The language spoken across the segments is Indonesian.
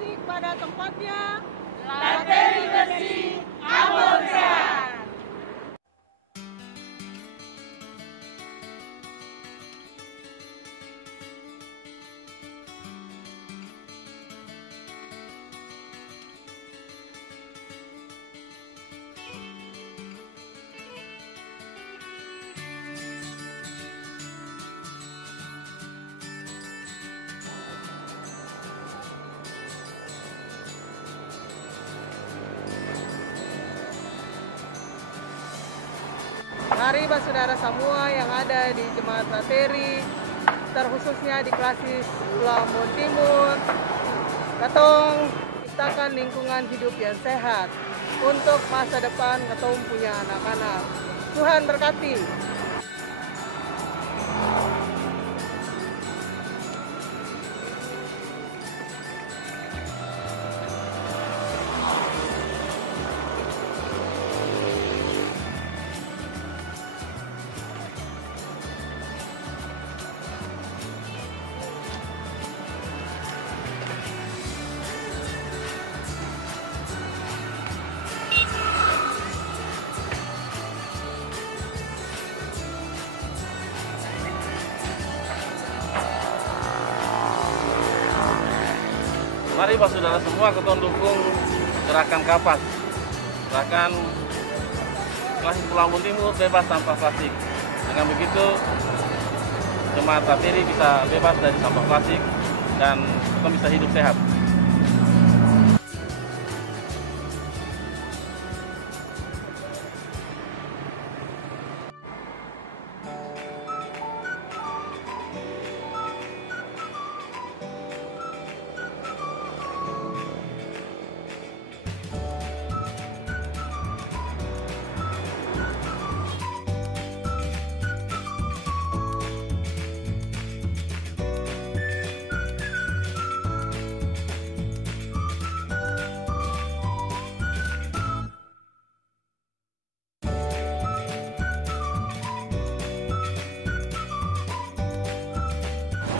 plastik pada tempatnya. Lateri bersih, Ambon sehat. Mari saudara semua yang ada di Jemaat Lateri, terkhususnya di Klasis Pulau Ambon Timur, katong ciptakan lingkungan hidup yang sehat untuk masa depan katong punya anak-anak. Tuhan berkati. Mari saudara semua kita dukung gerakan Kapas, gerakan Klasis Pulau Ambon Timur bebas sampah plastik. Dengan begitu Jemaat Lateri bisa bebas dari sampah plastik dan kita bisa hidup sehat.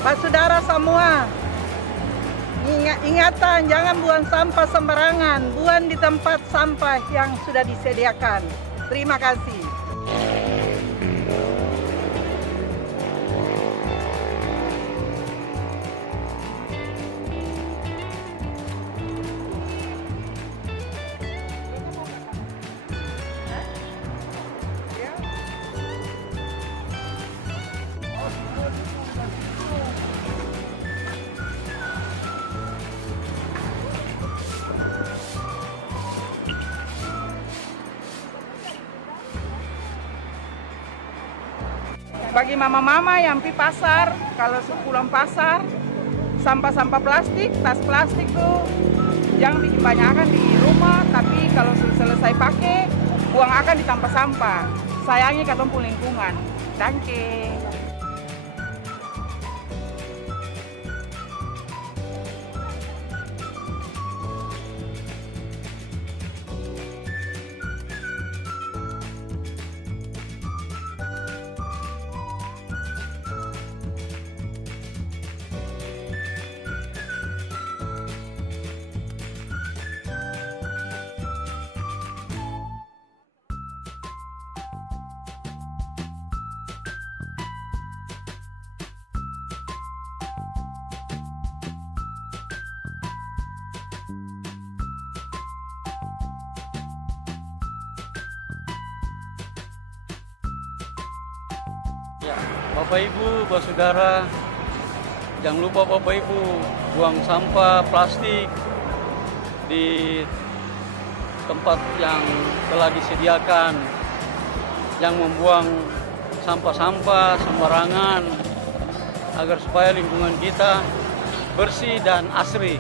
Pak saudara semua, ingatan jangan buang sampah sembarangan, buang di tempat sampah yang sudah disediakan. Terima kasih. Bagi mama-mama yang pi pasar, kalau pulang pasar, sampah-sampah plastik, tas plastik tuh jangan bikin banyakan di rumah, tapi kalau selesai pakai, buang akan di tempat sampah. Sayangi katong pun lingkungan. Danke. Ya, Bapak Ibu, saudara, jangan lupa Bapak Ibu buang sampah plastik di tempat yang telah disediakan. Yang membuang sampah-sampah sembarangan agar supaya lingkungan kita bersih dan asri.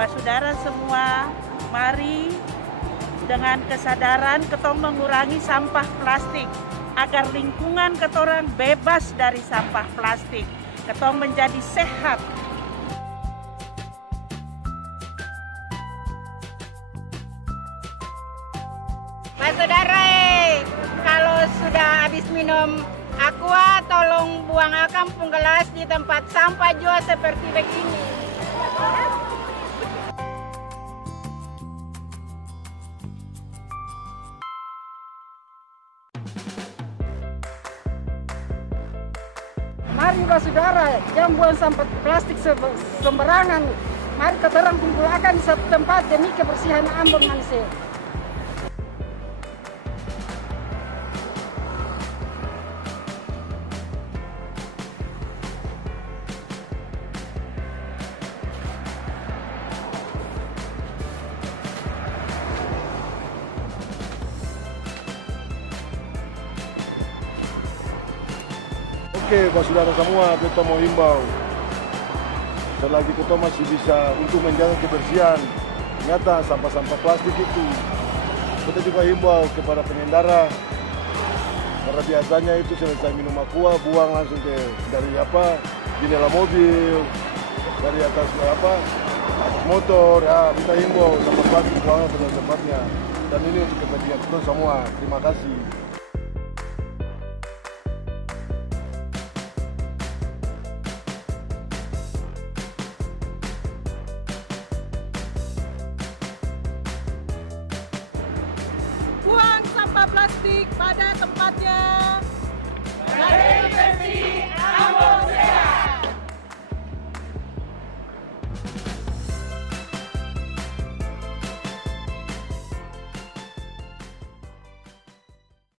Saudara semua, mari dengan kesadaran ketong mengurangi sampah plastik agar lingkungan ketorang bebas dari sampah plastik. Ketong menjadi sehat. Saudara, kalau sudah habis minum aqua, tolong buang kampung gelas di tempat sampah juga seperti begini. Mari saudara, jangan buang sampah plastik sembarangan. Mari kita orang kumpulkan di satu tempat demi kebersihan Ambon manusia. Oke, saudara semua, kita mau himbau. Selagi kita masih bisa untuk menjaga kebersihan, ternyata sampah-sampah plastik itu, kita juga himbau kepada pengendara. Karena biasanya itu selesai minum aqua, buang langsung dari jendela mobil, dari atas motor. Ya, kita himbau sampah plastik buang pada tempatnya. Dan ini untuk kepentingan kita semua. Terima kasih. Buang sampah plastik pada tempatnya.